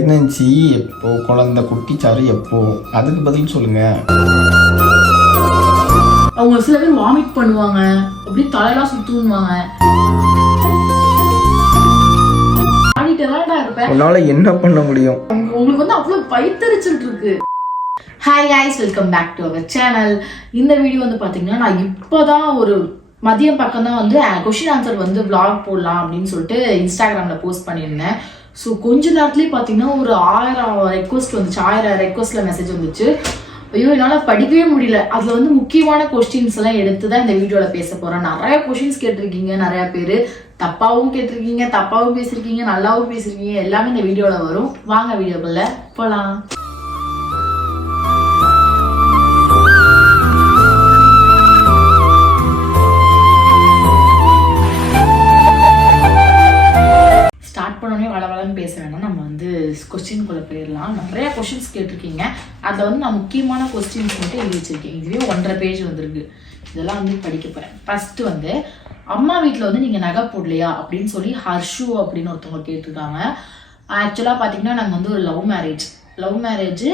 Pregnancy எப்போ குழந்தை குட்டிச்சாரு எப்போ? அதுக்கு பதில் சொல்லுங்க. அவங்க சில பேர் வாமிட் பண்ணுவாங்க. அப்படி தலையெல்லாம் சுத்துவாங்க உன்னால என்ன பண்ண முடியும்? உங்க- உங்களுக்கு வந்து அவ்வளவு பைத்தறிச்சல் இருக்கு. Hi guys welcome back to our channel இந்த வீடியோ வந்து பாத்தீங்கன்னா நான் இப்போதான் ஒரு மதியம் பக்கம் தான் வந்து கொஷின் ஆன்சர் வந்து vlog போடலாம் அப்படின்னு சொல்லிட்டு இன்ஸ்டாகிராம்ல போஸ்ட் பண்ணியிருந்தேன். ஸோ கொஞ்ச நேரத்துலேயே பார்த்தீங்கன்னா ஒரு ஆயிரம் ரெக்வஸ்ட் வந்துச்சு. ஆயிரம் ரெக்வஸ்ட்டில் மெசேஜ் வந்துச்சு. ஐயோ என்னால் படிக்கவே முடியல. அதில் வந்து முக்கியமான கொஸ்டின்ஸ் எல்லாம் எடுத்து தான் இந்த வீடியோவில் பேச போகிறேன் நிறைய கொஷின்ஸ் கேட்டிருக்கீங்க நிறையா பேர். தப்பாகவும் கேட்டிருக்கீங்க தப்பாகவும் பேசியிருக்கீங்க நல்லாவும் பேசியிருக்கீங்க. எல்லாமே இந்த வீடியோவில் வரும். வாங்க வீடியோக்குள்ள போகலாம் ஸ்டார்ட் பண்ணோடனே வள வளன்னு பேச வேணாம். நம்ம வந்து கொஸ்டின்குள்ளே போயிடலாம். நிறைய கொஸ்டின்ஸ் கேட்டிருக்கீங்க. அதில் வந்து நான் முக்கியமான கொஸ்டின்ஸ் மட்டும் எழுதி வச்சிருக்கேன். இதுவே ஒன்றரை பேஜ் வந்திருக்கு. இதெல்லாம் வந்து படிக்க போகிறேன் ஃபஸ்ட்டு வந்து அம்மா வீட்டில் வந்து நீங்கள் நகை போடலையா? அப்படின்னு சொல்லி ஹர்ஷு அப்படின்னு ஒருத்தவங்க கேட்டிருக்காங்க. ஆக்சுவலாக பார்த்தீங்கன்னா நாங்கள் வந்து ஒரு லவ் மேரேஜ் லவ் மேரேஜு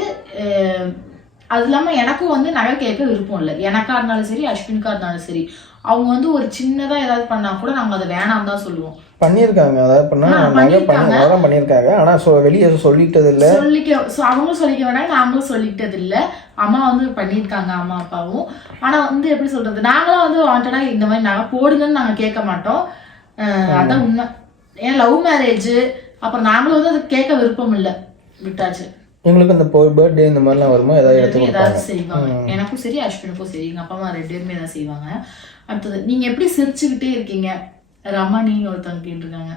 அது இல்லாமல் எனக்கும் வந்து நகை கேட்க விருப்பம் இல்லை. எனக்கா இருந்தாலும் சரி அஸ்வின்கா இருந்தாலும் சரி. அவங்க வந்து ஒரு சின்னதாக ஏதாவது பண்ணால் கூட நாங்கள் அதை வேணாம் தான் சொல்லுவோம். பண்ணியிருக்காங்க. அதாவது பண்ணா நகை பண்ணி. அதெல்லாம் பண்ணியிருக்காங்க. ஆனா சொ வெளியே சொல்லிட்டது இல்ல சொல்லிக்க so அவங்களும் சொல்லிக்க வேண்டாம் நாங்களும் சொல்லிக்கிட்டது இல்ல அம்மா வந்து பண்ணியிருக்காங்க அம்மா அப்பாவும். ஆனா வந்து எப்படி சொல்றது? நாங்களும் வந்து வாண்டடா இந்த மாதிரி நாங்க போடுங்கன்னு நாங்க கேட்க மாட்டோம். அதான் உண்மை. ஏன் லவ் மேரேஜ் அப்புறம் நாங்களும் வந்து அது கேட்க விருப்பம் இல்ல. விட்டாச்சு. எங்களுக்கு இந்த பர்த்டே இந்த மாதிரிலாம் வருமா? ஏதாவது எடுத்து ஏதாவது செய்வாங்க. எனக்கும் சரி அஸ்வினுக்கும் சரி எங்க அப்பா அம்மா ரெண்டு பேருமே ஏதாவது செய்வாங்க. அடுத்தது நீங்க எப்படி சிரிச்சுக்கிட்டே இருக்கீங்க? ரமணின்னு ஒருத்தவங்க கேட்டிருக்காங்க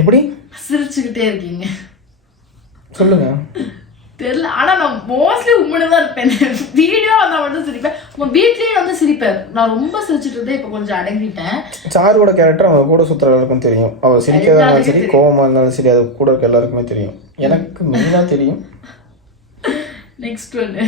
எப்படி? சிரிச்சுக்கிட்டே இருக்கீங்க. சொல்லுங்க. தெரியல. ஆனா நான் மோஸ்ட்லி உண்மையில தான் இருப்பேன். வீடியோ வந்தா மட்டும் சிரிப்பேன். உங்க வீட்லயும் வந்து சிரிப்பேன். நான் ரொம்ப சிரிச்சிட்டு இருந்தேன் இப்போ கொஞ்சம் அடங்கிட்டேன். சாருவோட கேரக்டர் அவங்க கூட சுத்துற எல்லாருக்கும் தெரியும். அவர் சிரிக்கிறதா இருந்தாலும் சரி கோவமா இருந்தாலும் சரி அது கூட இருக்க எல்லாருக்குமே தெரியும். எனக்கு மெயினா தெரியும். நெக்ஸ்ட் ஒன்று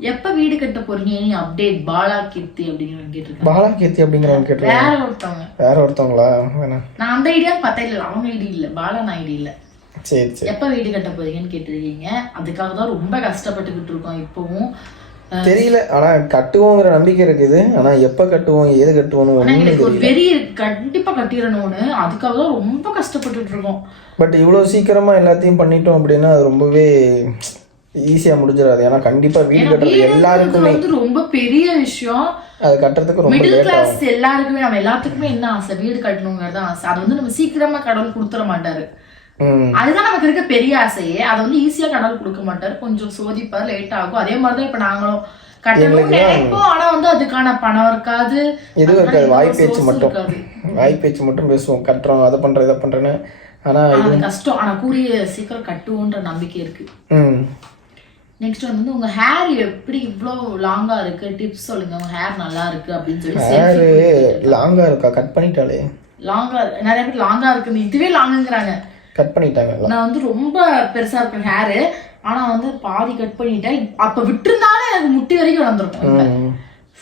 எப்ப வீடு கட்ட போறீங்க? அப்டேட் பாலா கீர்த்தி அப்படிங்கிற கேட்டிருக்காங்க. பாலா கீர்த்தி அப்படிங்கிறவங்க கேட்டிருக்காங்க. வேற ஒருத்தவங்க. வேற ஒருத்தவங்களா? வேணா. நான் அந்த ஐடியா பார்த்தா இல்ல. அவங்க ஐடி இல்ல. பாலா நான் ஐடி இல்ல. சரி சரி. எப்ப வீடு கட்ட போறீங்கன்னு கேட்டிருக்கீங்க. அதுக்காக தான் ரொம்ப கஷ்டப்பட்டுக்கிட்டு இருக்கோம் இப்பவும். தெரியல. ஆனா கட்டுவோங்கிற நம்பிக்கை இருக்குது. ஆனா எப்ப கட்டுவோம் ஏது கட்டுவோம்னு ஒரு வெறி. கண்டிப்பா கட்டிடணும்னு அதுக்காக தான் ரொம்ப கஷ்டப்பட்டுட்டு இருக்கோம். பட் இவ்வளவு சீக்கிரமா எல்லாத்தையும் பண்ணிட்டோம் அப்படின்னா அது ரொம்பவே ஈஸியா முடிஞ்சிடாது. ஏன்னா கண்டிப்பா வீடு கட்டுறது எல்லாருக்குமே ரொம்ப பெரிய விஷயம். அது கட்டுறதுக்கு ரொம்ப மிடில் கிளாஸ் எல்லாருக்குமே நம்ம எல்லாத்துக்குமே என்ன ஆசை? வீடு கட்டணுங்கிறது ஆசை. அது வந்து நம்ம சீக்கிரமா கடவுள் கொடுத்துட மாட்டாரு. அதுதான் நமக்கு இருக்க பெரிய ஆசையே. அதை வந்து ஈஸியா கடவுள் கொடுக்க மாட்டாரு. கொஞ்சம் சோதிப்பார் லேட் ஆகும். அதே மாதிரிதான் இப்ப நாங்களும் கட்டணும்னு நினைப்போம். ஆனா வந்து அதுக்கான பணம் இருக்காது. எதுவும் இருக்காது. வாய் பேச்சு மட்டும். வாய் பேச்சு மட்டும் பேசுவோம். கட்டுறோம் அதை பண்றோம் இதை பண்றேன்னு ஆனா கஷ்டம். ஆனா கூடிய சீக்கிரம் கட்டுவோன்ற நம்பிக்கை இருக்கு. நெக்ஸ்ட் வந்து உங்க ஹேர் எப்படி இவ்ளோ லாங்கா இருக்கு? டிப்ஸ் சொல்லுங்க. உங்க ஹேர் நல்லா இருக்கு அப்படின்னு சொல்லி ஹேரு லாங்கா இருக்கா? கட் பண்ணிட்டாலே. லாங்கா நிறைய பேர் லாங்கா இருக்கு. இதுவே லாங்குங்கிறாங்க கட் பண்ணிட்டாங்க. நான் வந்து ரொம்ப பெருசா இருக்கும் ஹேரு ஆனா வந்து பாதி கட் பண்ணிட்டேன். அப்ப விட்டுருந்தாலே எனக்கு முட்டி வரைக்கும் வளர்ந்துருக்கும்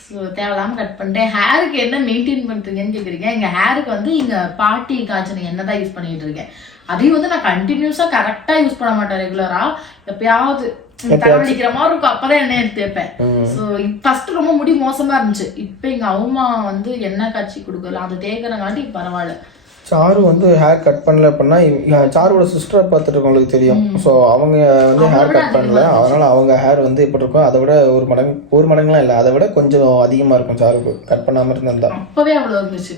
ஸோ தேவையில்லாம கட் பண்ணிட்டேன். ஹேருக்கு என்ன மெயின்டைன் பண்றீங்கன்னு கேக்குறீங்க. எங்க ஹேருக்கு வந்து இங்க பாட்டி காய்ச்சன எண்ணெய் தான் யூஸ் பண்ணிட்டு இருக்கேன். அதையும் வந்து நான் கண்டினியூஸா கரெக்டா யூஸ் பண்ண மாட்டேன் ரெகுலரா எப்பயாவது தலைவலிக்கிற மாதிரி இருக்கும். அப்பதான் எண்ணெய் எடுத்து வைப்பேன். ஸோ ஃபர்ஸ்ட் ரொம்ப முடி மோசமா இருந்துச்சு. இப்போ எங்க அம்மா வந்து எண்ணெய் காய்ச்சி கொடுக்கல. அதை தேய்க்கிறங்காட்டி பரவாயில்ல. சாரு வந்து ஹேர் கட் பண்ணல அப்படின்னா சாருவோட சிஸ்டரை பார்த்துட்டு இருக்கவங்களுக்கு தெரியும். ஸோ அவங்க வந்து ஹேர் கட் பண்ணல. அதனால அவங்க ஹேர் வந்து எப்படி இருக்கும் அதை விட ஒரு மடங்கு ஒரு மடங்குலாம் இல்லை. அதை விட கொஞ்சம் அதிகமாக இருக்கும் சாருக்கு. கட் பண்ணாமல் இருந்தா அப்பவே அவ்வளவு இருந்துச்சு.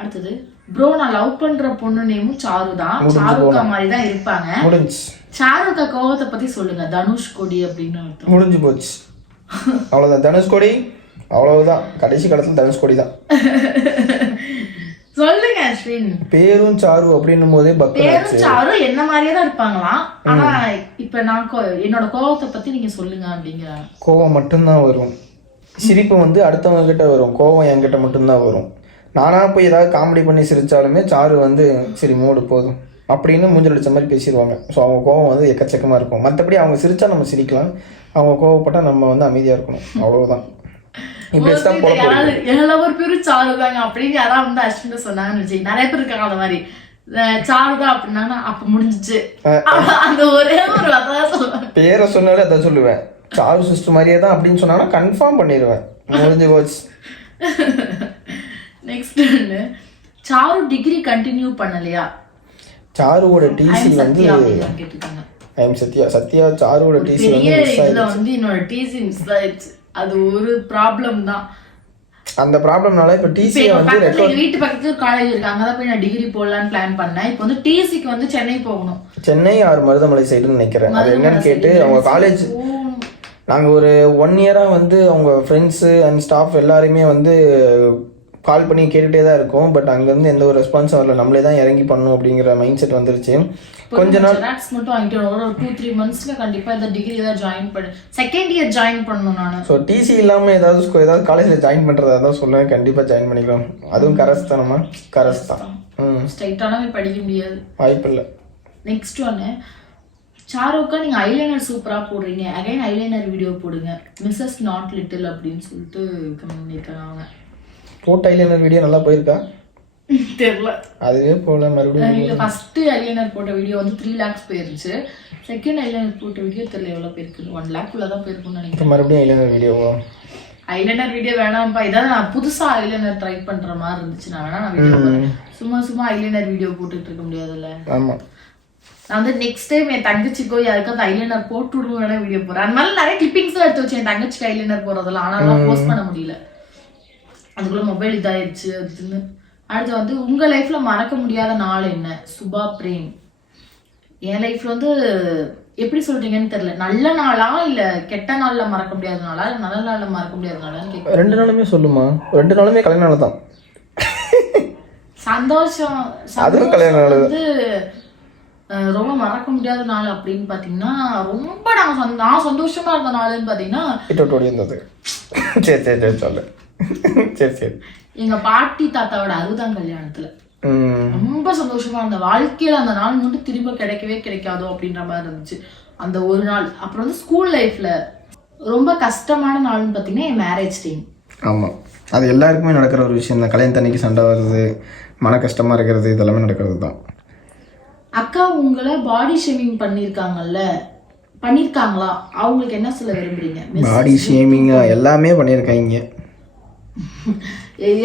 அடுத்தது ப்ரோ நான் லவ் பண்ற பொண்ணு நேமும் சாரு தான் சாருக்கா மாதிரி தான் இருப்பாங்க. முடிஞ்சு. சாருக்கா கோவத்தை பத்தி சொல்லுங்க. தனுஷ் கொடி அப்படின்னு முடிஞ்சு போச்சு. அவ்வளோதான் தனுஷ்கோடி அவ்வளவுதான். கடைசி காலத்தில் தனுஷ்கோடி தான் சொல்லுங்க அஸ்வின். பேரும் சாரு அப்படின்னும் போதே பேரும் சாரும் என்ன மாதிரியே தான் இருப்பாங்களாம் ஆனா இப்ப நான் கோ- என்னோட கோவத்தை பத்தி நீங்க சொல்லுங்க அப்படிங்கிறாங்க கோவம் மட்டும்தான் வரும். சிரிப்பு வந்து அடுத்தவங்க கிட்ட வரும். கோவம் என்கிட்ட மட்டும்தான் வரும். நானா போய் ஏதாவது காமெடி பண்ணி சிரிச்சாலுமே சாரு வந்து சரி மூடு போதும். அப்படின்னு மூஞ்சல் அடிச்ச மாதிரி பேசிடுவாங்க. ஸோ அவங்க கோவம் வந்து எக்கச்சக்கமாக இருக்கும். மற்றபடி அவங்க சிரிச்சா நம்ம சிரிக்கலாம். அவங்க கோவப்பட்டா நம்ம வந்து அமைதியாக இருக்கணும். அவ்வளவுதான். இப்படி தான் போல யாராவது எல்லா ஒரு பேரும் சாரு தாங்க அப்படின்னு யாராவது வந்து அஸ்வின் சொன்னாங்கன்னு வச்சுக்கோங்க. நிறைய பேர் இருக்காங்க அந்த மாதிரி. சாருதா அப்படின்னா அப்ப முடிஞ்சிச்சு. அந்த ஒரே ஒரு அதான் பேரை சொன்னாலே அதான் சொல்லுவேன். சாரு சிஸ்டர் மாதிரியே தான் அப்படின்னு சொன்னாங்கன்னா கன்ஃபார்ம் பண்ணிடுவேன். முடிஞ்சு போச்சு. நெக்ஸ்ட் ஒன்று சாரு டிகிரி கண்டினியூ பண்ணலையா? சாருவோட டிசி வந்து ஐம் சத்யா. சத்யா சாருவோட டிசி வந்து மிஸ் இதுல வந்து என்னோட டிசி மிஸ் ஆயிடுச்சு. அது ஒரு ப்ராப்ளம் தான். அந்த ப்ராப்ளம்னால இப்போ எங்க வந்து எங்க வீட்டு பக்கத்துல ஒரு காலேஜ் இருக்கு. அங்கதான் போய் நான் டிகிரி போடலாம்னு பிளான் பண்ணேன். இப்போ வந்து டிசிக்கு வந்து சென்னை போகணும். சென்னை ஆர் மருதமலை சைடுன்னு நினைக்கிறேன். அது என்னன்னு கேட்டு அவங்க காலேஜ். நாங்கள் ஒரு ஒன் இயராக வந்து அவங்க ஃப்ரெண்ட்ஸு அண்ட் ஸ்டாஃப் எல்லாருமே வந்து கால் பண்ணி கேட்டுகிட்டே தான் இருக்கோம். பட் அங்கேருந்து எந்த ஒரு ரெஸ்பான்ஸும் வரல. நம்மளே தான் இறங்கி பண்ணணும் அப்படிங்கிற மைண்ட் செட் வந்துருச்சு கொஞ்ச நாள் ஜெராக்ஸ் மட்டும் வாங்கிட்டு. ஒரு டூ த்ரீ மந்த்ஸ்ல கண்டிப்பா இந்த டிகிரி தான் ஜாயின் பண்ணு. செகண்ட் இயர் ஜாயின் பண்ணணும் நானு. ஸோ டிசி இல்லாமல் ஏதாவது ஸ்கூ- ஏதாவது காலேஜில் ஜாயின் பண்ணுறதா தான் சொல்லுவேன் கண்டிப்பாக ஜாயின் பண்ணிக்கலாம். அதுவும் கரஸ் தானம்மா கரஸ் தான் ம். ஸ்ட்ரைட்டான போய் படிக்க முடியாது. வாய்ப்பு இல்லை. நெக்ஸ்ட் ஒன்று சாரோக்கா நீங்க ஐலைனர் சூப்பரா போடுறீங்க. அகைன் ஐலைனர் வீடியோ போடுங்க. மிஸ்ஸஸ் நாட் லிட்டில் அப்படின்னு சொல்லிட்டு கமெண்ட் பண்ணியிருக்காங்க போட்ட ஐலைனர் வீடியோ நல்லா போயிருக்கா? தெரியல. அதுவே போகல மறுபடியும் ஃபர்ஸ்ட் ஐலைனர் போட்ட வீடியோ வந்து த்ரீ லேக்ஸ் போயிருச்சு செகண்ட் ஐலைனர் போட்ட வீடியோ தெரியல எவ்வளோ போயிருக்கு ஒன் லேக்குள்ள தான் போயிருக்கும்னு நினைக்கிறேன். மறுபடியும் ஐலைனர் வீடியோவா ஐலைனர் வீடியோ வேணாம்ப்பா. இதாவது நான் புதுசா ஐலைனர் ட்ரை பண்ற மாதிரி இருந்துச்சு. நான் வேணா நான் வீடியோ சும்மா சும்மா ஐலைனர் வீடியோ போட்டுட்டு இருக்க முடியாதுல்ல. ஆமாம் நான் வந்து நெக்ஸ்ட் டைம் என் தங்கச்சிக்கோ யாருக்காவது ஐலைனர் போட்டு விடுவோம் வேணா வீடியோ போடுறேன். அந்த மாதிரி நிறைய கிளிப்பிங்ஸ் எடுத்து வச்சேன். என் தங்கச்சிக்கு ஐலைனர் போடுறதெல்லாம். ஆனால் போஸ்ட் பண்ண முடியல. அதுக்குள்ள மொபைல் இதாயிருச்சு அதுன்னு அடுத்து வந்து உங்க லைஃப்ல மறக்க முடியாத நாள் என்ன? சுபா பிரேம். என் லைஃப்ல வந்து எப்படி சொல்றீங்கன்னு தெரியல. நல்ல நாளா இல்ல கெட்ட நாள்ல மறக்க முடியாத நாளா? இல்ல நல்ல நாள்ல மறக்க முடியாத நாளான்னு ரெண்டு நாளுமே சொல்லுமா. ரெண்டு நாளுமே கல்யாண நாள் தான். சந்தோஷம். அதுவும் கல்யாண சந்தோஷம் நாள் வந்து ரொம்ப மறக்க முடியாத நாள் அப்படின்னு பாத்தீங்கன்னா ரொம்ப நான் நான் சந்தோஷமா இருந்த நாள்னு பாத்தீங்கன்னா சரி சரி சரி சொல்லு. சரி சரி. எங்க பாட்டி தாத்தாவோட அறுபதாம் கல்யாணத்துல. ரொம்ப சந்தோஷமா இருந்த வாழ்க்கையில அந்த நாள் மட்டும் திரும்ப கிடைக்கவே கிடைக்காதோ அப்படின்ற மாதிரி இருந்துச்சு. அந்த ஒரு நாள். அப்புறம் வந்து ஸ்கூல் லைஃப்ல ரொம்ப கஷ்டமான நாள்னு பாத்தீங்கன்னா என் மேரேஜ் டைம் ஆமாம் அது எல்லாருக்குமே நடக்கிற ஒரு விஷயம் தான். கல்யாணத்தன்னைக்கு சண்டை வருது மன கஷ்டமாக இருக்கிறது இதெல்லாமே நடக்கிறது தான். அக்கா உங்களை பாடி ஷேமிங் பண்ணிருக்காங்கல்ல பண்ணிருக்காங்களா அவங்களுக்கு என்ன சொல்ல விரும்புறீங்க? பாடி ஷேமிங்காக எல்லாமே பண்ணியிருக்காங்க.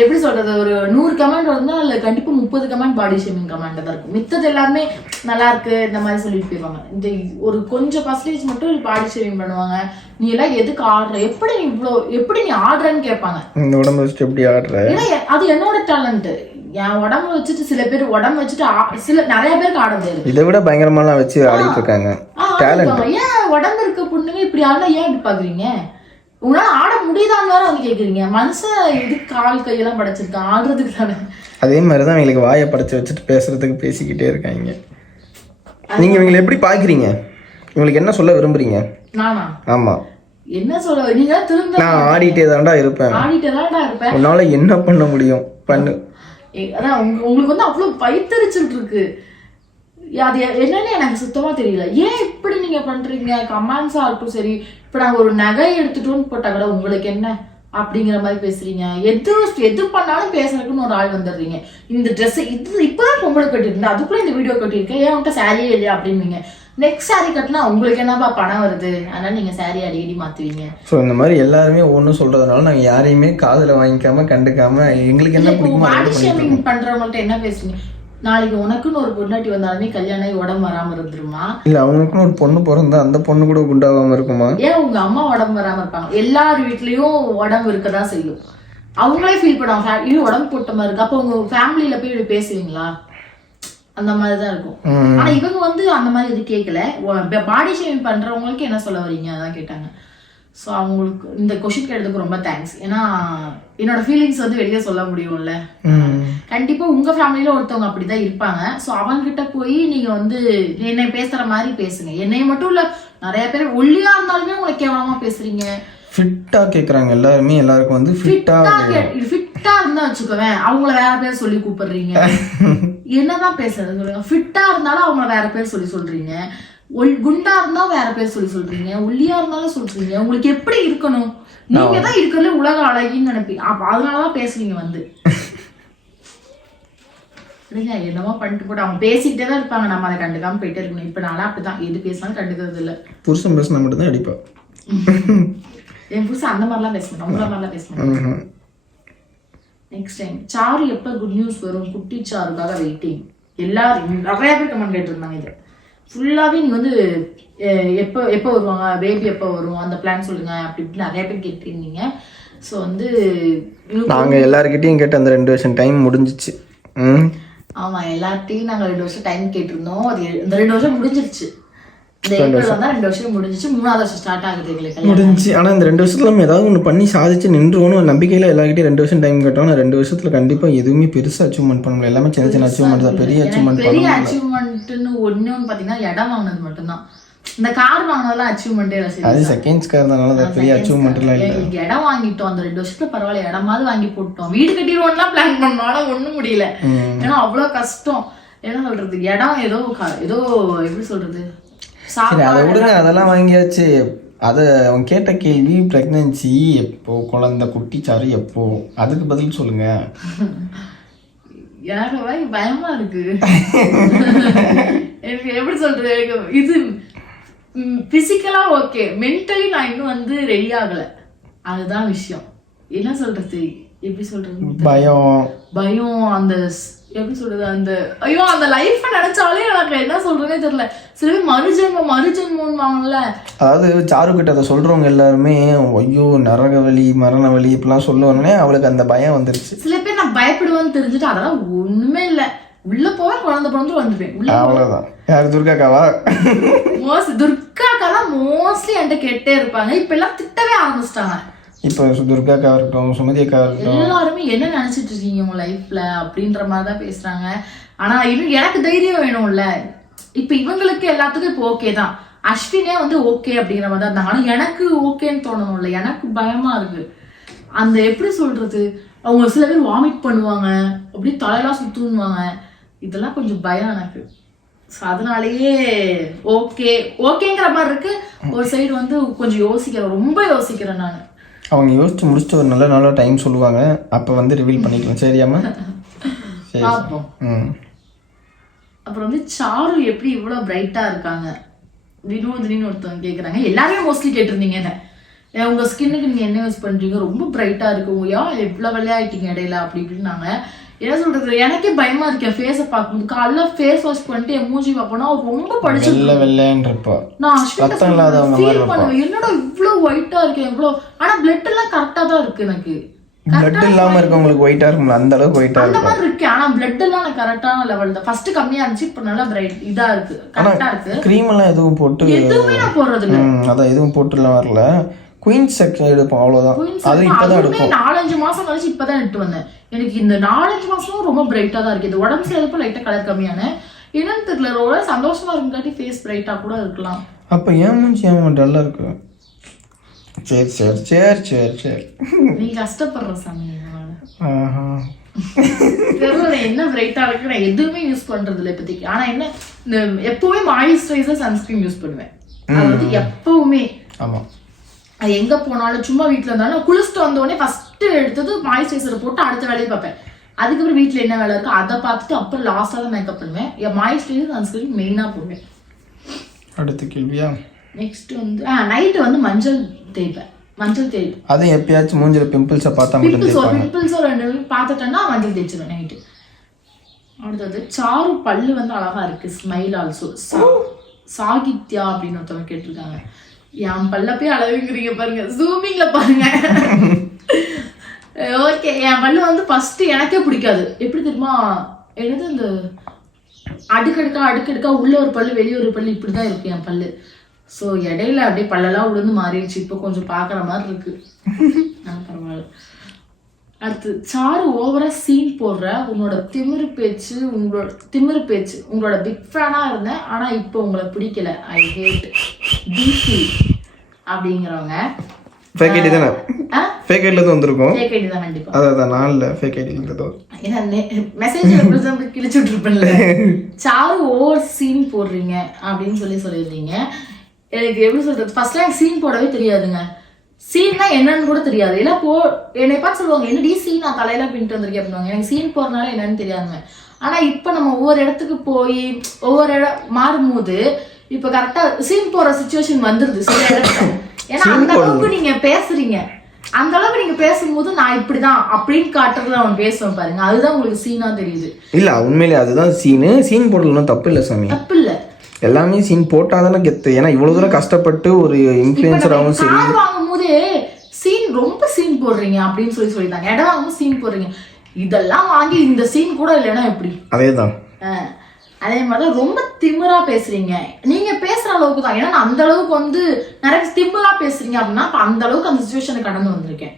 எப்படி சொல்றது ஒரு நூறு கமெண்ட் இருந்தா அதுல கண்டிப்பா முப்பது கமெண்ட் பாடி ஷேமிங் கமெண்ட் தான் இருக்கும். மித்தது எல்லாமே நல்லா இருக்கு இந்த மாதிரி சொல்லிட்டு போயிருவாங்க. இந்த ஒரு கொஞ்சம் பர்சன்டேஜ் மட்டும் பாடி ஷேமிங் பண்ணுவாங்க. நீ எல்லாம் எதுக்கு ஆடுற? எப்படி நீ இவ்வளோ எப்படி நீ ஆடுறன்னு கேட்பாங்க. இந்த உடம்பு வச்சுட்டு எப்படி ஆடுற? ஏன்னா அது என்னோட டேலண்ட் என் உடம்பு வச்சுட்டு சில பேர் உடம்பு வச்சுட்டு சில நிறைய பேருக்கு ஆட முடியாது. இதை விட பயங்கரமாலாம் வச்சு ஆடிட்டு இருக்காங்க. ஏன் உடம்பு இருக்க பொண்ணுங்க இப்படி ஆடினா ஏன் இப்படி பாக்குறீங்க? உங்களால ஆட முடியுதான்னு வேற வந்து கேக்குறீங்க. மனுஷன் எதுக்கு கால் கையெல்லாம் படைச்சிருக்கான் ஆடுறதுக்கு தானே. அதே மாதிரி தான் இவங்களுக்கு வாயை படைச்சு வச்சுட்டு பேசுறதுக்கு பேசிக்கிட்டே இருக்காங்க. நீங்கள் இவங்களை எப்படி பார்க்குறீங்க இவங்களுக்கு என்ன சொல்ல விரும்புறீங்க? நானா? ஆமாம் என்ன சொல்ல நீங்க திரும்ப நான் ஆடிட்டே தான்டா இருப்பேன். ஆடிட்டு தான்டா இருப்பேன். உன்னால என்ன பண்ண முடியும்? பண்ணு. அதான் உங்க- உங்களுக்கு வந்து அவ்வளவு பைத்தறிச்சல் இருக்கு. அது என்னன்னு எனக்கு சுத்தமா தெரியல. ஏன் இப்படி நீங்க பண்றீங்க? கமெண்ட்ஸா இருக்கட்டும் சரி இப்ப நாங்க ஒரு நகை எடுத்துட்டோம்னு போட்டா கூட உங்களுக்கு என்ன அப்படிங்கிற மாதிரி பேசுறீங்க. எது எது பண்ணாலும் பேசுறதுக்குன்னு ஒரு ஆள் வந்துடுறீங்க. இந்த Dress இது இப்பதான் பொங்கல் கட்டியிருந்தேன். அதுக்குள்ள இந்த வீடியோ கட்டியிருக்கேன். ஏன் உன்ட்ட சாரியே இல்லையா அப்படின்னீங்க. நெக்ஸ்ட் saree கட்டினா உங்களுக்கு என்னப்பா பணம் வருது? அதனால நீங்க saree அடிக்கடி மாத்துவீங்க. ஸோ இந்த மாதிரி எல்லாருமே ஒன்று சொல்றதுனால நாங்கள் யாரையுமே காதில் வாங்கிக்காம கண்டுக்காம எங்களுக்கு என்ன பிடிக்குமோ பாடி ஷேமிங் பண்றவங்கள்ட்ட என்ன பேசுறீங்க? நாளைக்கு உனக்குன்னு ஒரு பொண்டாட்டி வந்தாலுமே கல்யாணம் ஆகி உடம்பு வராம இருந்துருமா? இல்லை அவங்களுக்குன்னு ஒரு பொண்ணு பிறந்தா அந்த பொண்ணு கூட குண்டாகாம இருக்குமா? ஏன் உங்க அம்மா உடம்பு வராம இருப்பாங்க? எல்லார் வீட்லயும் உடம்பு இருக்கதான் செய்யும். அவங்களே ஃபீல் பண்ணுவாங்க. "ஃபே- இது உடம்பு போட்ட மாதிரி இருக்கு. அப்போ உங்க ஃபேமிலியில போய் இப்படி பேசுவீங்களா? அந்த மாதிரி தான் இருக்கும். ஆனா இவங்க வந்து அந்த மாதிரி இது கேட்கல பாடி ஷேமிங் பண்றவங்களுக்கு என்ன சொல்ல வரீங்க? அதான் கேட்டாங்க. ஸோ அவங்களுக்கு இந்த கொஷின் கேட்டதுக்கு ரொம்ப தேங்க்ஸ் ஏன்னா என்னோட ஃபீலிங்ஸ் வந்து வெளியே சொல்ல முடியும்ல. கண்டிப்பா உங்க ஃபேமிலியில ஒருத்தவங்க அப்படிதான் இருப்பாங்க. சோ அவங்க கிட்ட போய் நீங்க வந்து என்னை பேசுற மாதிரி பேசுங்க. என்னை மட்டும் இல்ல நிறைய பேர் ஒல்லியா இருந்தாலுமே உங்களை கேவலமா பேசுறீங்க. ஃபிட்டா கேக்குறாங்க எல்லாருமே. எல்லாருக்கும் வந்து ஃபிட்டா ஃபிட்டா இருந்தா வச்சுக்கோவேன். அவங்கள வேற பேர் சொல்லி கூப்பிடுறீங்க. என்னதான் பேசுறது சொல்லுங்க. ஃபிட்டா இருந்தாலும் அவங்கள வேற பேர் சொல்லி சொல்றீங்க. ஒல் குண்டா இருந்தா வேற பேர் சொல்லி சொல்றீங்க ஒல்லியா இருந்தாலும் சொல்றீங்க. உங்களுக்கு எப்படி இருக்கணும்? நீங்க தான் இருக்கிறதுல உலக அழகின்னு நினைப்பீங்க அப்ப அதனாலதான் பேசுறீங்க வந்து. இல்லைங்க என்னமோ பண்ணிட்டு போட்டு அவங்க பேசிக்கிட்டே தான் இருப்பாங்க. நம்ம அதை கண்டுக்காம போயிட்டே இருக்கணும். இப்போ நான்லாம் அப்படிதான் எது பேசினாலும் கண்டுக்கிறது இல்லை. புருஷன் பேசினா மட்டும்தான் அடிப்பா. என் புதுசு அந்த மாதிரிலாம் பேச மாட்டேன் உங்கள மாதிரிலாம் பேச மாட்டேன். நெக்ஸ்ட் டைம் சாரு எப்போ குட் நியூஸ் வரும்? குட்டி சாருக்காக வெயிட்டிங் எல்லாரும் நிறைய பேர் கமெண்ட் கேட்டிருந்தாங்க இது. ஃபுல்லாகவே நீ வந்து எப்போ எப்போ வருவாங்க? பேபி எப்போ வரும்? அந்த பிளான் சொல்லுங்க. அப்படி இப்படி நிறைய பேர் கேட்டிருந்தீங்க. ஸோ வந்து நாங்கள் எல்லாருக்கிட்டையும் கேட்ட அந்த ரெண்டு வருஷம் டைம் முடிஞ்சிச்சு. ம். ஆமா எல்லார்ட்டையும் நாங்க ரெண்டு வருஷம் டைம் கேட்டிருந்தோம். அது இந்த ரெண்டு வருஷம் முடிஞ்சிருச்சு. முடிஞ்சு ஆனால் இந்த ரெண்டு வருஷத்துல நம்ம ஏதாவது ஒன்று பண்ணி சாதிச்சு நின்றுவோன்னு ஒரு நம்பிக்கையில் எல்லாருக்கிட்டையும் ரெண்டு வருஷம் டைம் கேட்டோம் ஆனால் ரெண்டு வருஷத்துல கண்டிப்பாக எதுவுமே பெருசாக அச்சீவ்மெண்ட் பண்ண முடியல. எல்லாமே சின்ன சின்ன அச்சீவ்மெண்ட் தான். பெரிய அச்சீவ்மெண்ட் பெரிய அச்சீவ்மெண்ட்னு ஒண்ணு ஒன்று பாத்தீங்கன்னா இடம் வாங்கினது மட்டும்தான். இந்த கார் வாங்கினதெல்லாம் அச்சீவ்மெண்ட்டே இல்லை அது செகண்ட்ஸ் காரனால அது பெரிய அச்சீவ்மெண்ட்லாம் இல்லை. இடம் வாங்கிட்டோம். அந்த ரெண்டு வருஷத்துல பரவாயில்ல இடமாவது வாங்கி போட்டோம் வீடு கட்டிடுவோம்லாம் பிளான் பண்ணோம். ஆனா ஒண்ணும் முடியல. ஏன்னா அவ்வளவு கஷ்டம். என்ன சொல்றது? இடம் ஏதோ ஏதோ எப்படி சொல்றது? சரி அதை விடுங்க அதெல்லாம் வாங்கியாச்சு. அதை அவன் கேட்ட கேள்வி ப்ரெக்னன்சி எப்போ குழந்தை குட்டிச்சாரு எப்போ? அதுக்கு பதில் சொல்லுங்க. வாய் பயமா இருக்கு. எனக்கு எப்படி சொல்றது? இது பிசிக்கலா ஓகே மென்டலி நான் இன்னும் வந்து ரெடி ஆகல. அதுதான் விஷயம். என்ன சொல்றது? எப்படி சொல்றது? பயம். பயம் அந்த எப்படி சொல்றது அந்த ஐயோ அந்த லைஃப் நினைச்சாலே எனக்கு என்ன சொல்றதே தெரியல. சில பேர் மறுஜென்மம் மறுஜென்மம் வாங்கல. அதாவது சாரு கிட்ட அதை சொல்றவங்க எல்லாருமே ஐயோ நரக வலி மரண வலி இப்படிலாம் சொல்லுவானே அவளுக்கு அந்த பயம் வந்துருச்சு. சில பேர் நான் பயப்படுவேன்னு தெரிஞ்சுட்டு அதெல்லாம் ஒண்ணுமே இல்ல. உள்ள போவேன் குழந்தை பிறந்து வந்துருவேன். உள்ள அவ்வளோதான் யார் துர்காக்காவா? மோஸ்ட் துர்காக்கெல்லாம் மோஸ்ட்லி என்கிட்ட கேட்டே இருப்பாங்க. இப்ப எல்லாம் திட்டவே ஆரம்பிச்சிட்டாங்க. இப்போ துர்காக்கா இருக்கட்டும் சுமதி அக்கா இருக்கட்டும். எல்லாருமே என்ன நினைச்சிட்டு இருக்கீங்க உங்க லைஃப்ல அப்படின்ற மாதிரி தான் பேசுறாங்க. ஆனா இன்னும் எனக்கு தைரியம் வேணும்ல. இப்ப இவங்களுக்கு எல்லாத்துக்கும் இப்போ ஓகே தான். அஸ்வினே வந்து ஓகே அப்படிங்கிற மாதிரி தான் இருந்தாங்க. ஆனா எனக்கு ஓகேன்னு தோணணும்ல. எனக்கு பயமா இருக்கு. அந்த எப்படி சொல்றது? அவங்க சில பேர் வாமிட் பண்ணுவாங்க. அப்படி தலையெல்லாம் சுத்துவாங்க இதெல்லாம் கொஞ்சம் பயம் எனக்கு. ஸோ அதனாலேயே ஓகே ஓகேங்கிற மாதிரி இருக்கு. ஒரு சைடு வந்து கொஞ்சம் யோசிக்கிறேன். ரொம்ப யோசிக்கிறேன் நான். அவங்க யோசிச்சு முடிச்சுட்டு ஒரு நல்ல நாளாக டைம் சொல்லுவாங்க. அப்போ வந்து ரிவீல் பண்ணிக்கலாம். சரியாம்மா சரி ம். அப்புறம் வந்து சாரு எப்படி இவ்வளவு பிரைட்டா இருக்காங்க? வினோதினின்னு ஒருத்தவங்க கேக்குறாங்க. எல்லாருமே மோஸ்ட்லி கேட்டிருந்தீங்க என்ன? ஏன் உங்க ஸ்கின்னுக்கு நீங்க என்ன யூஸ் பண்றீங்க? ரொம்ப பிரைட்டா இருக்கு. ஏன் இவ்வளவு வெள்ளையாயிட்டீங்க இடையில அப்படி இப்படின்னாங்க. என்ன சொல்றது? எனக்கே பயமா இருக்கேன் ஃபேஸை பார்க்கும்போது காலைல ஃபேஸ் வாஷ் பண்ணிட்டு என் மூஞ்சி பார்ப்போம்னா ரொம்ப படிச்சு வெள்ளை வெள்ளைன்னு இருப்பா நான் மாதிரி ஃபீல் பண்ணுவேன். என்னடா இவ்வளவு ஒயிட்டா இருக்கேன் இவ்வளவு ஆனா பிளட் எல்லாம் கரெக்டா தான் இருக்கு எனக்கு. பிளட் இல்லாமல் இருக்கவங்களுக்கு ஒயிட்டாக இருக்கும்ல அந்த அளவுக்கு ஒயிட்டாக அந்த மாதிரி இருக்கு ஆனா பிளட் எல்லாம் கரெக்டான லெவல் தான். ஃபர்ஸ்ட் கம்மியா இருந்துச்சு இப்போ நல்லா பிரைட் இதா இருக்கு. கரெக்டா இருக்கு. க்ரீம் எல்லாம் எதுவும் போட்டு எதுவுமே நான் போடுறது இல்ல அதான் எதுவும் போட்டுலாம் வரல. குயின்ஸ் செக்ஷன் எடுப்போம் அவ்வளோதான் அது அதுவுமே எடுப்போம். நாலஞ்சு மாசம் கழிச்சு இப்பதான் எடுத்து வந்தேன். எனக்கு இந்த நாலஞ்சு மாசமும் ரொம்ப பிரைட்டா தான் இருக்கு. இது உடம்பு சேர்ப்ப லைட்டா கலர் கம்மியான. என்னன்னு தெரியல ரொம்ப சந்தோஷமா இருக்குங்காட்டி ஃபேஸ் பிரைட்டா கூட இருக்கலாம். அப்போ ஏன் மூஞ்சி ஏன் டல்லாக இருக்கு? சரி சரி சரி சரி சரி. நீ கஷ்டப்படுற சாமி. ஆஹா. தெரியல என்ன பிரைட்டா இருக்கு? நான் எதுவுமே யூஸ் பண்றது இல்லை இப்போதைக்கு. ஆனா என்ன இந்த எப்பவுமே மாய்ஸ்சரைசர் சன்ஸ்கிரீன் யூஸ் பண்ணுவேன். அது வந்து எப்பவுமே. ஆமாம் அது எங்க போனாலும் சும்மா வீட்ல இருந்தாலும் குளிச்சுட்டு வந்த உடனே ஃபர்ஸ்ட் எடுத்தது மாய்ஸ்சரைசர் போட்டு அடுத்த வேலையை பார்ப்பேன். அதுக்கப்புறம் வீட்ல என்ன வேலை இருக்கோ அதை பார்த்துட்டு அப்புறம் லாஸ்டா தான் மேக்கப் பண்ணுவேன். என் மாய்ஸ்சரைசர் சன்ஸ்கிரீன் மெயினா போடுவேன். அடுத்த கேள்வியா? நெக்ஸ்ட் வந்து ஆ நைட்டு வந்து மஞ்சள் தேய்ப்பேன். மஞ்சள் தேய்ப்பேன். அதுவும் எப்பயாச்சும் மூஞ்சில பிம்பிள்ஸை பார்த்தா மட்டும் பிம்பிள்ஸ் பிம்பிள்ஸ் ரெண்டு பார்த்துட்டேன்னா மஞ்சள் தேய்ச்சிருவேன் நைட்டு அடுத்தது சாரு பல்லு வந்து அழகா இருக்கு ஸ்மைல் ஆல்சோ சாகித்யா அப்படின்னு ஒருத்தவங்க கேட்டிருக்காங்க. என் பல்ல போய் அளவுங்கிறீங்க பாருங்க. ஜூமிங்ல பாருங்க. ஓகே என் பல்லு வந்து ஃபர்ஸ்ட் எனக்கே பிடிக்காது. எப்படி தெரியுமா? என்னது அந்த அடுக்கடுக்கா அடுக்கடுக்கா உள்ள ஒரு பல்லு வெளியே ஒரு பல்லு இப்படிதான் இருக்கு என் பல்லு. ஸோ இடையில அப்படியே பல்லெல்லாம் உளுந்து மாறிடுச்சு. இப்போ கொஞ்சம் பார்க்குற மாதிரி இருக்கு. பரவாயில்ல. அடுத்து சாரு ஓவரா சீன் போடுற உன்னோட திமிரு பேச்சு உங்களோட திமிரு பேச்சு. உங்களோட பிக் ஃபேனா இருந்தேன். ஆனா இப்போ உங்களை பிடிக்கல. ஐ ஹேட் டிசி அப்படிங்கிறவங்க. ஃபேக் ஐடி தானே? ஃபேக் ஐடிலேருந்து வந்திருக்கும். கேக் ஐடி தான் கண்டிப்பா அதான் நான் இல்லை. ஃபேக் ஐடிங்கிறது ஏன்னா மெசேஜ் கிழிச்சு விட்டுருப்பேன்ல. சாரு ஓவர் சீன் போடுறீங்க அப்படின்னு சொல்லி சொல்லியிருந்தீங்க. எனக்கு எப்படி சொல்றது? ஃபர்ஸ்ட்லாம் எனக்கு சீன் போடவே தெரியாதுங்க. சீன்னா என்னன்னு கூட தெரியாது. ஏன்னா போ என்னை பார்த்து சொல்லுவாங்க என்னடி சீன் நான் தலையில பின்ட்டு வந்திருக்கேன் அப்படின்னுவாங்க. எனக்கு சீன் போடுறதுனால என்னன்னு தெரியாதுங்க. ஆனா இப்ப நம்ம ஒவ்வொரு இடத்துக்கு போய் ஒவ்வொரு இடம் மாறும்போது இப்ப கரெக்டா சீன் போற சுச்சுவேஷன் வந்துருது சில இடத்துல ஏன்னா அந்த அளவுக்கு நீங்க பேசுறீங்க. அந்த அளவுக்கு நீங்க பேசும்போது நான் இப்படிதான் அப்படின்னு காட்டுறதுல அவன் பேசுவேன் பாருங்க. அதுதான் உங்களுக்கு சீனா தெரியுது. இல்லை உண்மையிலே அதுதான் சீனு சீன் போடலாம் தப்பு இல்லை சாமி. தப்பு இல்ல எல்லாமே சீன் போட்டால் தானே கெத்து. ஏன்னா இவ்வளோ தூரம் கஷ்டப்பட்டு ஒரு இன்ஃப்ளூயன்சராகவும் சரி. கார் வாங்கும் போதே சீன் ரொம்ப சீன் போடுறீங்க அப்படின்னு சொல்லி சொல்லிட்டாங்க இடம் வாங்கும் சீன் போடுறீங்க. இதெல்லாம் வாங்கி இந்த சீன் கூட இல்லைன்னா எப்படி? அதே தான் அஹ் அதே மாதிரி ரொம்ப திமிரா பேசுறீங்க. நீங்க பேசுற அளவுக்கு தான் ஏன்னா நான் அந்த அளவுக்கு வந்து நிறைய திமிரா பேசுறீங்க அப்படின்னா அப்ப அந்த அளவுக்கு அந்த சுச்சுவேஷனை கடந்து வந்திருக்கேன்.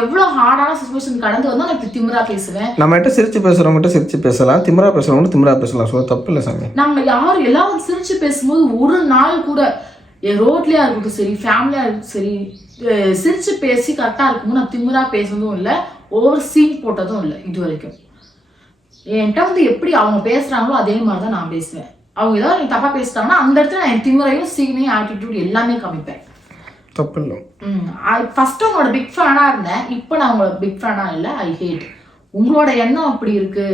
எவ்வளவு ஹார்டான சுச்சுவேஷன் கடந்து வந்தா நான் திமிரா பேசுவேன்? நம்மகிட்ட சிரிச்சு பேசுகிறவங்ககிட்ட சிரிச்சு பேசலாம். திமிரா பேசுகிறவங்க திமிரா பேசலாம். ஸோ தப்பு இல்லை சாமி. நாங்க யார் எல்லாரும் சிரிச்சு பேசும்போது ஒரு நாள் கூட என் ரோட்லயா இருக்கட்டும் சரி ஃபேமிலியா இருக்கட்டும் சரி சிரிச்சு பேசி கரெக்டா இருக்கும்போது நான் திமிரா பேசுனதும் இல்லை ஓவர் சீன் போட்டதும் இல்லை இது வரைக்கும். என்கிட்ட வந்து எப்படி அவங்க பேசுறாங்களோ அதே மாதிரி தான் நான் பேசுவேன். அவங்க ஏதாவது எனக்கு தப்பா பேசுறாங்கன்னா அந்த இடத்துல நான் என் திமிரையும் சீனையும் ஆட்டிடியூட் எல்லாமே காமிப்பேன். தப்பு இல்லை ஃபர்ஸ்ட் உங்களோட பிக் ஃபேனா இருந்தேன். இப்போ நான் உங்களோட பிக் ஃபேனா இல்லை. ஐ ஹேட் உங்களோட எண்ணம் அப்படி இருக்கு.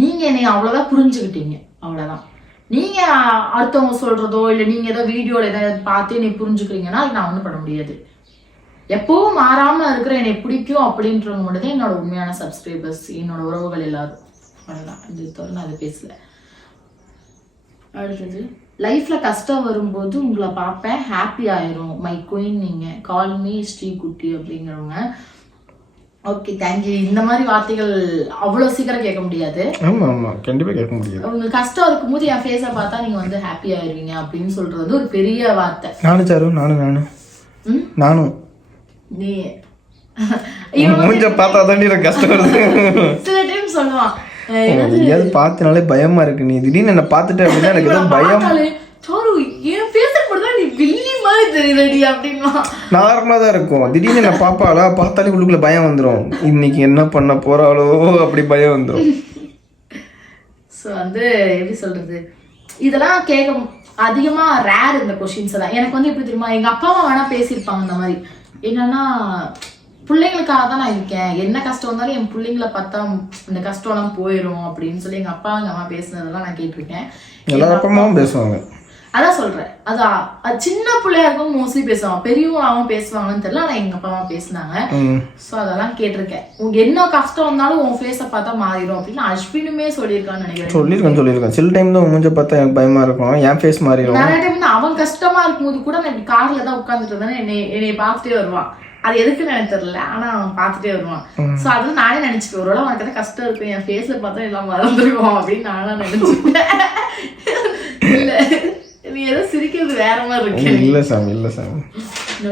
நீங்க என்னை அவ்வளவுதான் புரிஞ்சுக்கிட்டீங்க. அவ்வளவுதான். நீங்க அடுத்தவங்க சொல்றதோ இல்லை நீங்க ஏதோ வீடியோல ஏதாவது பார்த்து என்னை புரிஞ்சுக்கிறீங்கன்னா நான் ஒன்றும் பண்ண முடியாது. எப்பவும் மாறாம இருக்கிற என்னை பிடிக்கும் அப்படின்றவங்க மட்டும் தான் என்னோட உண்மையான சப்ஸ்கிரைபர்ஸ் என்னோட உறவுகள் எல்லாரும். அவ்வளவுதான். இது தவிர நான் அதை பேசல. அடுத்தது லைஃப்ல கஷ்டம் வரும்போது உங்களை பார்ப்பேன் ஹாப்பி ஆயிரும். மை குயின் நீங்க. கால் மீ ஸ்ரீகுட்டி அப்படிங்கிறவங்க. ஓகே தேங்க்யூ இந்த மாதிரி வார்த்தைகள் அவ்வளோ சீக்கிரம் கேட்க முடியாது. ஆமாம் ஆமாம் கண்டிப்பாக கேட்க முடியாது. உங்களுக்கு கஷ்டம் இருக்கும்போது என் ஃபேஸை பார்த்தா நீங்க வந்து ஹாப்பி ஆயிருவீங்க அப்படின்னு சொல்றது ஒரு பெரிய வார்த்தை. நானும் சாரு நானும் நானும்? நானும். நீ மூஞ்ச பார்த்தா தான் கஷ்டம் வருது. சில டைம் சொல்லுவான் எங்கேயாவது பார்த்தனாலே பயமா இருக்கு. நீ திடீர்னு என்ன பார்த்துட்டு அப்படின்னா எனக்கு ஏதோ பயம். சாரு என் ஃபேஸை பார்த்தா நீ வில்லி மாதிரி தெரியுதடி அப்படின்னா நார்மலாக தான் இருக்கும். திடீர்னு என்ன பாப்பாளா பார்த்தாலே உள்ளுக்குள்ள பயம் வந்துடும் இன்னைக்கு என்ன பண்ண போறாளோ? அப்படி பயம் வந்துடும் ஸோ வந்து எப்படி சொல்றது? இதெல்லாம் கேட்க அதிகமா ரேர் இந்த கொஷின்ஸ் எல்லாம் எனக்கு வந்து எப்படி தெரியுமா? எங்க அப்பா அம்மா வேணா பேசியிருப்பாங்க இந்த மாதிரி. என்னன்னா பிள்ளைங்களுக்காக தான் நான் இருக்கேன். என்ன கஷ்டம் வந்தாலும் என் பிள்ளைங்கள பார்த்தா இந்த கஷ்டம்லாம் போயிடும் அப்படின்னு சொல்லி எங்க அப்பா எங்க அம்மா பேசுனதெல்லாம் நான் கேட்டிருக்கேன். எல்லா அப்பமாவும் பேசுவாங்க. அதான் சொல்றேன். அதான் அது சின்ன பிள்ளையா இருக்கும் மோஸ்ட்லி பேசுவாங்க. பெரியவங்களாவும் பேசுவாங்கன்னு தெரியல ஆனா எங்க அப்பா அம்மா பேசுனாங்க. ஸோ அதெல்லாம் கேட்டிருக்கேன். உங்க என்ன கஷ்டம் வந்தாலும் உன் ஃபேஸை பார்த்தா மாறிடும் அப்படின்னு அஸ்வினுமே சொல்லியிருக்கான்னு நினைக்கிறேன். சொல்லியிருக்கேன் சொல்லியிருக்கேன். சில டைம் தான் மூஞ்ச பார்த்தா எனக்கு பயமா இருக்கும். என் ஃபேஸ் மாறிடும் நிறைய டைம் அவன் கஷ்டமா இருக்கும்போது கூட நான் கார்ல தான் உட்காந்துட்டு இருந்தேன் என்னை என்னை பார்த்துட்டே வருவான். அது எதுக்குன்னு எனக்கு தெரியல. ஆனா அவன் பார்த்துட்டே வருவான். சோ அதெல்லாம் நானே நினைச்சுப்பேன் ஒருவேளை உனக்கு எதாவது கஷ்டம் இருக்கும் என் ஃபேஸை பார்த்தா எல்லாம் மறந்துருக்கும் அப்படின்னு நானும் நினைச்சுப்பேன் இல்ல. நீ ஏதோ சிரிக்கிறது வேற மாதிரி இருக்கு இல்லை சாமி இல்லை சாமி.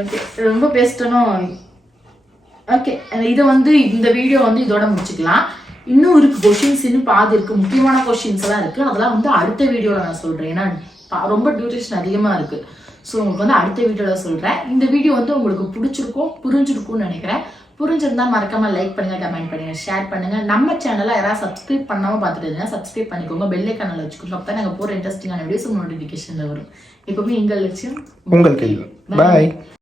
ஓகே ரொம்ப பேசிட்டனும் ஓகே இதை வந்து இந்த வீடியோ வந்து இதோட முடிச்சுக்கலாம். இன்னும் இருக்கு கொஷின்ஸ் இன்னும் பாதி இருக்கு. முக்கியமான கொஷின்ஸ் எல்லாம் இருக்கு. அதெல்லாம் வந்து அடுத்த வீடியோல நான் சொல்றேன். ஏன்னா ரொம்ப டியூரேஷன் அதிகமா இருக்கு. ஸோ உங்களுக்கு வந்து அடுத்த வீடியோல சொல்றேன். இந்த வீடியோ வந்து உங்களுக்கு பிடிச்சிருக்கும் புரிஞ்சிருக்கும்னு நினைக்கிறேன். புரிஞ்சிருந்தா மறக்காம லைக் பண்ணுங்க கமெண்ட் பண்ணுங்க ஷேர் பண்ணுங்க. நம்ம சேனலை யாராவது சப்ஸ்கிரைப் பண்ணாம பார்த்துட்டு சப்ஸ்கிரைப் பண்ணிக்கோங்க. பெல் ஐக்கானில் வச்சுக்கோங்க. அப்போ தான் நாங்கள் போகிற இன்ட்ரெஸ்டிங்கான வீடியோஸ் நோட்டிஃபிகேஷனில் வரும். எப்பவுமே எங்கள் லட்சியம் உங்கள் கையில் பாய்